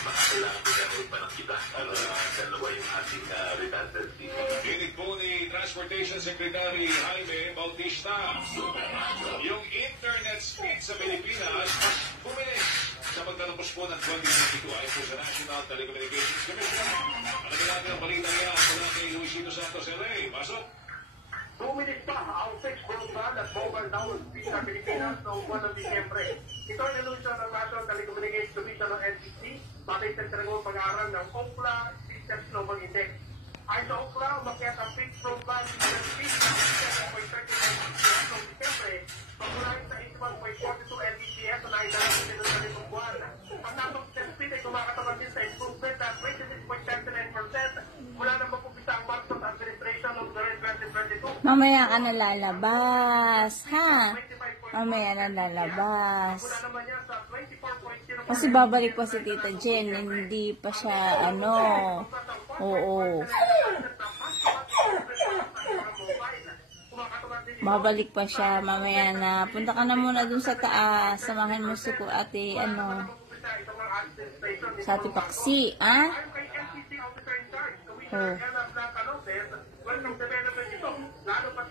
baka kailangan bigyan pa ng kita para dalawa yung ating redundancy. Dinig po ni Transportation Secretary Jaime Bautista. Yung internet speed sa Pilipinas mas bumilis sa pagtatapos po ng 2022 ay po sa National Telecommunications Commission. Alamin natin ang balita niya mula kay Luisito Santos LA. Pasok! Bumilis pa ang fixed broadband at mobile download speed sa Pilipinas noong buwan ng Disyembre. Ito ay nalunsyo ng National Telecommunications Commission ng NTC batay sa tinagawang pag-aaral ng Ookla Systems Global Index. Ayon sa Ookla, umakyat ang fixed broadband speed sa 7.39 Mbps noong Disyembre, pagmulahin sa 81.42 Mbps na naidalang sa limang buwan. Ang tapos speed ay kumakatawan din sa improvement at 26.79% mula nang mapumpisa ang Microsoft Administration of the 2022. Mamaya ka na lalabas, ha? Mamaya na lalabas. Mula naman yan sa 24.0%. Kasi babalik pa si Tita Jen, hindi pa siya, oo. Babalik pa siya, mamaya na. Punta ka na muna dun sa taas, samahan mo si ate, sa ate Paksi, ha? Kay NTC officer in charge, Oh. Commissioner Ella Blanca Lopez, welcome development ito. Lalo pa